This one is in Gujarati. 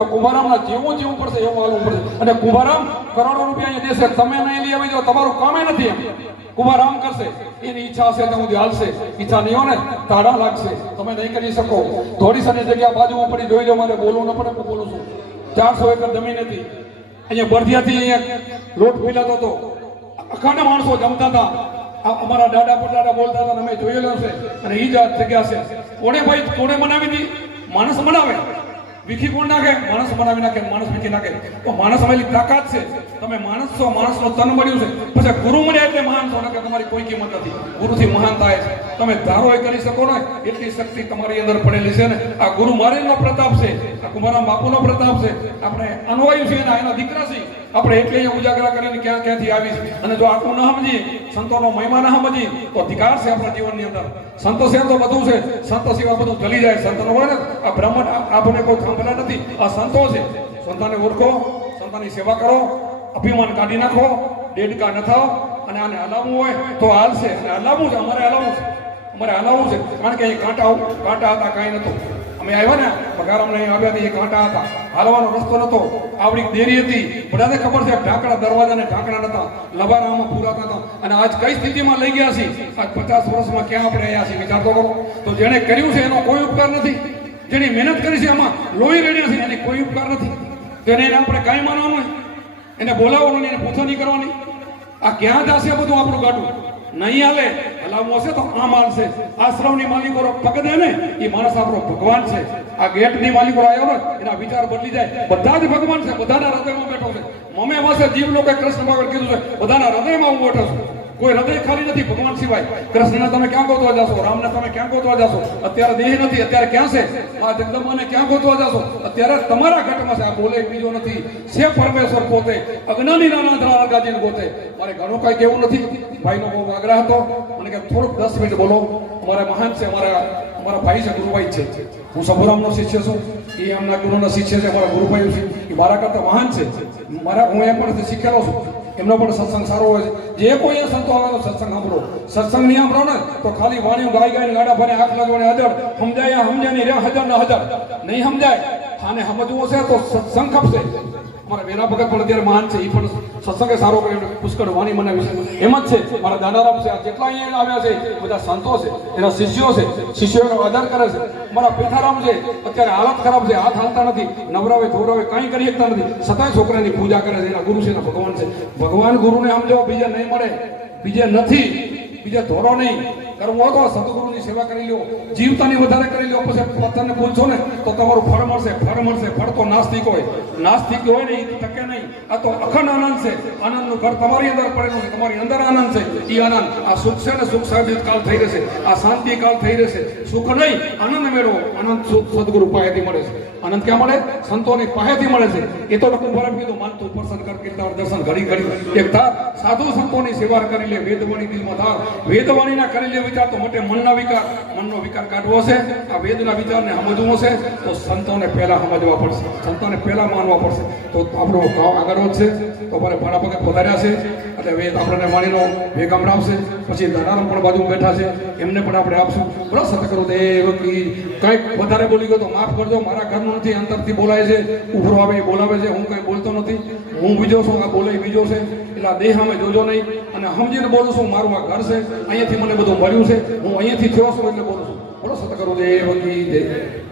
કુંભારામના જેવું જીવવું પડશે, એવું હાલવું પડશે. અને કુંભારામ કરોડો રૂપિયા અહીંયા દેશે. તમે નહીં લઈ આવી જાઓ તમારું કામે નથી એમ. કુંભારામ કરશે. એની ઈચ્છા હશે તો હું હાલશે. ઈચ્છા નહીં હોય ને તાળા લાગશે. તમે નહીં કરી શકો. થોડી સની જગ્યા બાજુમાં પડી જોઈ લો, મારે બોલવું ન પડે, હું બોલું છું. ચારસો એકર જમીન હતી. અહીંયા બરધિયાથી અહીંયા લોટ ફેલાતો હતો. અખંડ માણસો જમતા હતા. અમારા દાદા પરદાદા બોલતા હતા અમે જોયેલો છે. અને એ જ જગ્યા છે. કોણે ભાઈ, કોણે મનાવી હતી? માણસ બનાવે. વિખી કોણ નાખે, માણસ બનાવી નાખે, માણસ વિખી નાખે. તો માણસ આવેલી તાકાત છે. તમે માણસ છો માણસનો તન મળ્યું છે. પછી ગુરુ મળ્યા એટલે મહાન છો કે તમારી કોઈ કિંમત નથી. ગુરુથી મહાન થાય છે. તમે ધારો એ કરી શકો ને, એટલી શક્તિ તમારી અંદર પડેલી છે ને. આ ગુરુ મહારાજનો પ્રતાપ છે. આ કુમારામ બાપુનો પ્રતાપ છે. આપણે અનવાયું છે એના એના દીકરા છે આપણે એટલે ઉજાગરા કરીને ક્યાં ક્યાંથી આવી અને જો આટલું ન સમજીએ સંતોનો મહિમા ના સમજી તો અધિકાર છે આપણા જીવનની અંદર. સંતો છે તો બધું છે. સંતો સિવાય બધું ચલી જાય. સંતોનો હોય ને આ બ્રાહ્મણ આપણને કોઈ થાંભલા નથી. આ સંતો છે. સંતાને ઓળખો. સંતાની સેવા કરો. અભિમાન કાઢી નાખો. દેડકા ન થાવ. અને આને હલાવવું હોય તો હાલશે અને હલાવવું છે અમારે હલાવવું છે. અમારે હલાવવું છે. કારણ કે અહીં કાંટા કાંટા હતા, કાંઈ નહોતું. અમે આવ્યા ને પગાર અમને આવ્યા હતા એ કાંટા હતા. હાલવાનો રસ્તો નતો. આવડી દેરી હતી. બધાને ખબર છે, ઢાંકણા દરવાજા ને ઢાંકણા નતા. લબારામાં પૂરાતા હતા. અને આજ કઈ સ્થિતિમાં લઈ ગયા છીએ આજ પચાસ વર્ષમાં ક્યાં આપણે આવ્યા છીએ? વિચાર તો કરો તો જેણે કર્યું છે, એનો કોઈ ઉપકાર નથી. જેની મહેનત કરી છે, એમાં લોહી રેડ્યા છે, એની કોઈ ઉપકાર નથી. તેને આપણે કાંઈ માનવાનું એને બોલાવવાનું એને પૂછો નહીં કરવાની. આ ક્યાં જશે બધું આપણું ગાડું? નહીં હાલે. હલાવવું હશે તો આમ આશ્રમ આશ્રમની માલિકો પગ દે ને એ માણસ આપણો ભગવાન છે. આ ગેટની માલિકો આવ્યો ને, એના વિચાર બદલી જાય. બધા જ ભગવાન છે, બધાના હૃદયમાં બેઠો છે. મમે પાસે જીવ લોકો કૃષ્ણ ભગવાન કીધું છે, બધાના હૃદયમાં હું બેઠો છું. કોઈ હૃદય ખાલી નથી ભગવાન સિવાય. કૃષ્ણને તમે ક્યાં ગોતવા જશો? રામને તમે ક્યાં ગોતવા જશો? અત્યારે દેહ નથી, અત્યારે ક્યાં છે? આ જગદંબાને ક્યાં ગોતવા જશો? અત્યારે તમારા ઘટમાં છે. આ બોલે બીજો નથી. છે પરમેશ્વર પોતે. અજ્ઞાની નાના ધરા ગાજીને ગોતે. મારે ઘણું કઈ કેવું નથી. ભાઈનો બહુ આગ્રહ હતો. મને કે થોડુંક દસ મિનિટ બોલો. અમારા મહાન છે, અમારા અમારા ભાઈ છે, ગુરુભાઈ છે. હું સભુરામનો શિષ્ય છું. એ એમના ગુરુનો શિષ્ય છે, અમારા ગુરુભાઈ છે. એ મારા કરતા મહાન છે. મારા હું એ પણ શીખેલો છું. એમનો પણ સત્સંગ સારો હોય છે. જે કોઈ સંતો આવે સત્સંગ સાંભળો. સત્સંગ નહીં સાંભળો ને, તો ખાલી વાણીઓ ગાય ગાય ગાડા ભરે આંખ લગાવને હજાર સમજાય સમજાય નહીં રે હજાર ના હજાર. નહીં સમજાય. આને સમજવું હશે તો સત્સંગ ખપશે મારા વેરા ભગત પણ અત્યારે મહાન છે, એ પણ સત્સંગે સારો કરે પુષ્કળ વાણી મને વિશે એમ જ છે, મારા દાદારામ છે, આ જેટલા અહીંયા આવ્યા છે, બધા સંતો છે, એના શિષ્યો છે, શિષ્યોનો આદર કરે છે. મારા પિતારામ છે, અત્યારે હાલત ખરાબ છે, હાથ હાલતા નથી, નવરાવે ધોરાવે કાંઈ કરી શકતા નથી. છતાંય છોકરાની પૂજા કરે છે, એના ગુરુ છે ભગવાન છે. ભગવાન ગુરુને સમજો બીજા નહીં મળે, બીજે નથી, બીજે ધોરો નહીં. કરવું તો સદગુરુની સેવા કરી લો જીવતાની વધારે કરી લો પછી પથ્થરને પૂછો ને, તો તમારું ફળ મળશે ફળ મળશે, ફળ તો નાસ્તિક હોય. નાસ્તિક હોય ને એ ટકે નહીં. આ તો અખંડ આનંદ છે. આનંદનું ઘર તમારી અંદર પડેલું છે, તમારી અંદર આનંદ છે. એ આનંદ, આ સુખ છે ને સુખ સાબિત કાલ થઈ રહેશે. આ શાંતિ કાલ થઈ રહેશે. સુખ નહીં, આનંદ મેળવો. આનંદ સદગુરુ પાસેથી મળે છે. આનંદ ક્યાં મળે? સંતોની પાસેથી મળે છે. એ તો લખું બરાબર કીધું માનતું પ્રસન્ન કર, કીર્તન, દર્શન, ઘડી ઘડી. એક તાર સાધુ સંતોની સેવા કરી લે, વેદવાણી દિલમાં ધાર વેદવાણીના કરી લે વિચાર તો મોટે મનના વિકાર, મનનો વિકાર કાઢવો હશે આ વેદના વિચારને સમજવું હશે તો સંતોને પહેલા સમજવા પડશે, સંતોને પહેલા માનવા પડશે. તો આપણો ભાવ આગળ વધશે, તો અમારે ભાડા પગે પધાર્યા છે, એટલે વેદ આપણને વાણીનો વેગ સંભળાવશે પછી દાદારામ પણ બાજુ બેઠા છે, એમને પણ આપણે આપશું. બરાબર સતકરો દેવ કી, કંઈક વધારે બોલી ગયો તો માફ કરજો, મારા ઘરનું નથી, અંતરથી બોલાય છે, ઉભરો આવે બોલાવે છે, હું કંઈ બોલતો નથી. હું બીજો છું, આ બોલે બીજો છે, એટલે આ દેહ અમે જોજો નહીં, અને સમજીને બોલું છું, મારું આ ઘર છે, અહીંયાથી મને બધું મળ્યું છે હું અહીંયાથી થયો છું એટલે બોલું છું. બોલો સતકરો દેવ કી જય